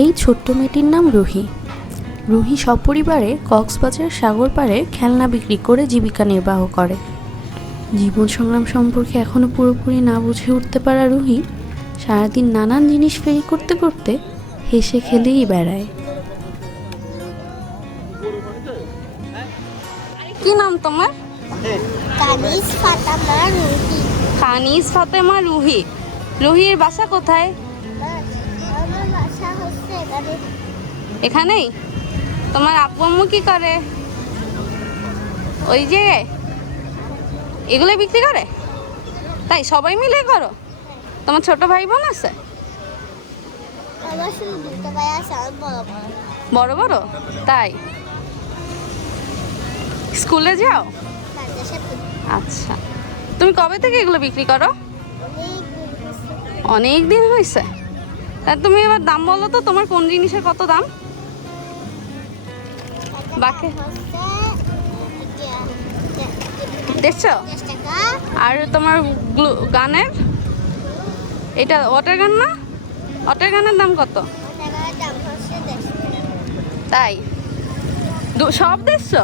এই ছোট্ট মেয়েটির নাম রুহি। রুহি সপরিবারে কক্সবাজার সাগর পাড়ে খেলনা বিক্রি করে জীবিকা নির্বাহ করে। জীবন সংগ্রাম সম্পর্কে এখনও পুরোপুরি না বুঝে উঠতে পারা রুহি সারাদিন নানান জিনিস ফেরি করতে করতে হেসে খেলেই বেড়ায়। কি নাম তোমার? কানিজ ফাতেমা রুহি। রুহির বাসা কোথায়? এখানেই। তোমার আব্বু আম্মু কি করে? ওই যে এগুলো বিক্রি করে? তাই সবাই মিলে করো? তোমার ছোট ভাই বোন আছে? বড় বড়? তাই স্কুলে যাও? আচ্ছা, তুমি কবে থেকে এগুলো বিক্রি করো? অনেক দিন হয়েছে। তা তুমি এবার দাম বলো তো, তোমার কোন জিনিসের কত দাম? বাকি 150? আর তোমার গানের এটা ওয়াটার গান না? ওয়াটার গানের দাম কত? তাই সব 150?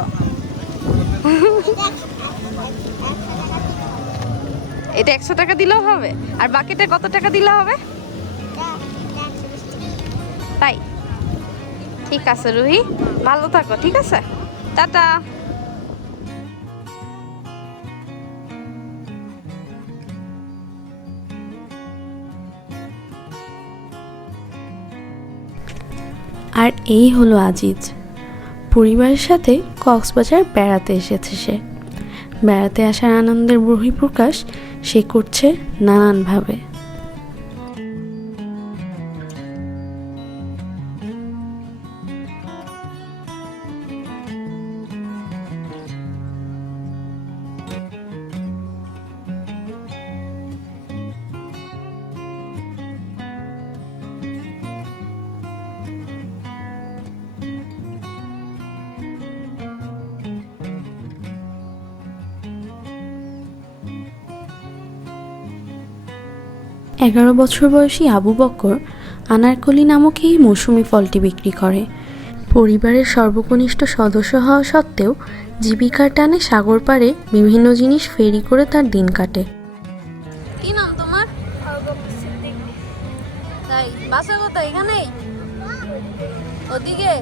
এটা 100 টাকা দিলেও হবে? আর বাকিটা কত টাকা দিলে হবে? তাই, ঠিক আছে রুহি, ভালো থাকো। ঠিক আছে, টাটা। আর এই হলো আজিজ। পরিবারের সাথে কক্সবাজার বেড়াতে এসেছে সে। বেড়াতে আসার আনন্দের বহিঃপ্রকাশ সে করছে নানানভাবে। এগারো বছর বয়সী আবু বকর আনারকলি নামক এই মৌসুমি ফলটি বিক্রি করে। পরিবারের সর্বকনিষ্ঠ সদস্য হওয়া সত্ত্বেও জীবিকার টানে সাগর পাড়ে বিভিন্ন জিনিস ফেরি করে তার দিন কাটে। কি নাম তোমার? তাই বাসা কোথায়? এখানেই? ওদিকে?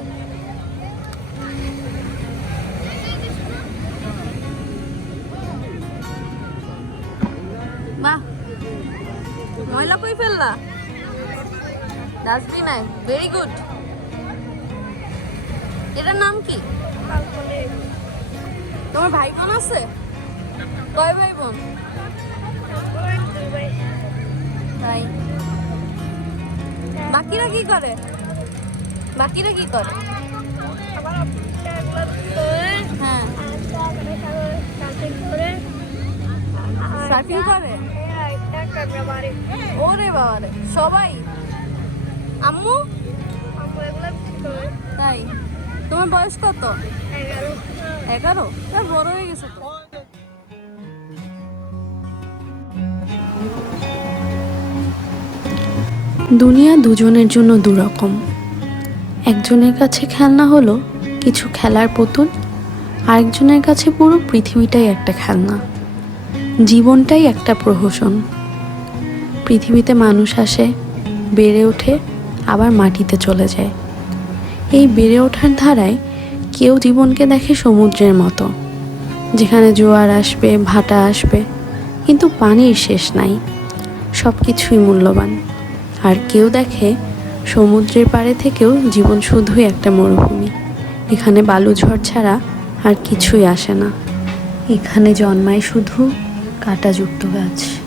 বাহ, ময়লা কই ফেললা? ডাস্টবিন নাই। Very good. এটার নাম কি? তোমার ভাই বোন আছে? কয় ভাই বোন? তাই, বাকিরা কি করে? বাকিরা কি করে? হ্যাঁ, সার্ফিং করে। ওরে বাবারে, সবাই? আম্মু? তাই, তোমার বয়স কত? 11? তার বড় হয়ে গেছে তো। দুনিয়া দুজনের জন্য দুরকম। একজনের কাছে খেলনা হলো কিছু খেলার পুতুল, আরেকজনের কাছে পুরো পৃথিবীটাই একটা খেলনা। জীবনটাই একটা প্রহসন। পৃথিবীতে মানুষ আসে, বেড়ে ওঠে, আবার মাটিতে চলে যায়। এই বেড়ে ওঠার ধারায় কেউ জীবনকে দেখে সমুদ্রের মতো, যেখানে জোয়ার আসবে, ভাটা আসবে, কিন্তু পানির শেষ নাই, সব কিছুই মূল্যবান। আর কেউ দেখে সমুদ্রের পাড়ে থেকেও জীবন শুধুই একটা মরুভূমি। এখানে বালুঝড় ছাড়া আর কিছুই আসে না। এখানে জন্মায় শুধু কাঁটাযুক্ত গাছ।